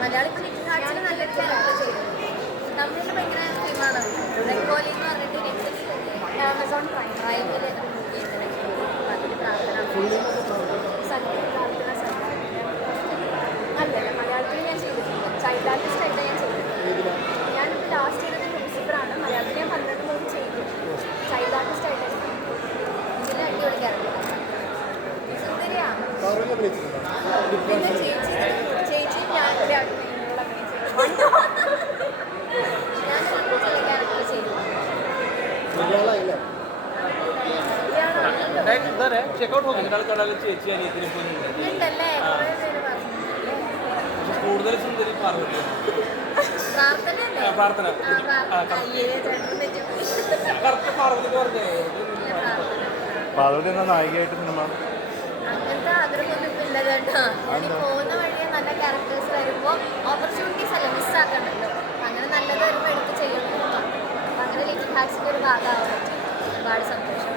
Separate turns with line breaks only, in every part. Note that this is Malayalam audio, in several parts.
മലയാളത്തിൽ
ഹാർട്സിൽ നല്ലൊരു ക്യാരക്ടർ ചെയ്തു. തമിഴിൽ ഭയങ്കര ഫിലിമാണ് റെക്കോലി എന്ന് പറഞ്ഞിട്ട് നെറ്റിൽ ആമസോൺ പ്രൈം പ്രൈമിൽ മൂവി അതിൽ പ്രാർത്ഥന സംഗീത പ്രാർത്ഥന സംഘം. അല്ലല്ല മലയാളത്തിൽ ഞാൻ ചെയ്തിട്ടുണ്ട് ചൈൽഡ് ആർട്ടിസ്റ്റ് ആയിട്ട് ഞാൻ ചെയ്തിട്ടുണ്ട് ഞാനിപ്പോൾ ലാസ്റ്റ് ചെയ്തത് ലൂസിഫറാണ് മലയാളത്തിൽ ഞാൻ പന്ത്രണ്ട് മൂവി ചെയ്തു ചൈൽഡ് ആർട്ടിസ്റ്റ് ആയിട്ട് ഇതിൽ അടിപൊളി ക്യാരക്ടർ സുന്ദരിയാണ്
പൗർണമി അഭിനയിച്ചിട്ടുണ്ടോ
പിന്നെ ചേച്ചി ചേച്ചി ഞാൻ കൂടെ ഞാൻ ചില ക്യാരക്ടർ ചെയ്തു ഉണ്ടല്ലേ കുറേ പേര് പറഞ്ഞു
കൂടുതൽ സുന്ദരി പാർവതി പ്രാർത്ഥന. കറക്റ്റ് പാർവതി പറഞ്ഞേ
പ്രാർത്ഥന.
പാർവതി എന്ന നായികയായിട്ട് സിനിമ
അങ്ങനത്തെ ആഗ്രഹമൊന്നും ഇപ്പൊ ഇല്ല കേട്ടോ. ഇനി പോകുന്ന വഴിയെ നല്ല ക്യാരക്ടേഴ്സ് വരുമ്പോൾ ഓപ്പർച്യൂണിറ്റീസ് അല്ല മിസ്സാക്കണ്ടല്ലോ അങ്ങനെ നല്ലത് വരുമ്പോൾ എടുത്ത് ചെയ്യണം അങ്ങനെ ലിറ്റിൽ ഹാക്സിന്റെ ഒരു ഭാഗമാവാൻ പറ്റി ഒരുപാട് സന്തോഷം.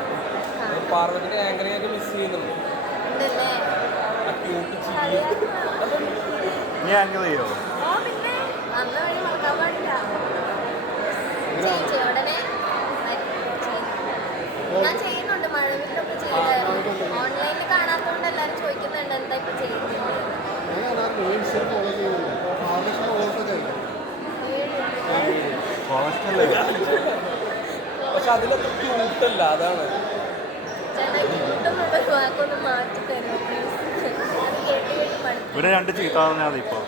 പാർവതിന്റെ ആങ്കറിംഗ് ഒക്കെ മിസ് ചെയ്യുന്നുണ്ട്
ഉണ്ടല്ലേ?
നീ ആങ്കർ ചെയ്യോ?
ഓ പിന്നെ വന്ന വഴി മറക്കാൻ പാടില്ല. ചെയ്യും ഉടനെ. ഞാൻ അത് കേട്ട് ക്യൂട്ടല്ല അതാണ്.
ഇവിടെ രണ്ട് ചീത്ത പറഞ്ഞാൽ മതി ഇപ്പോൾ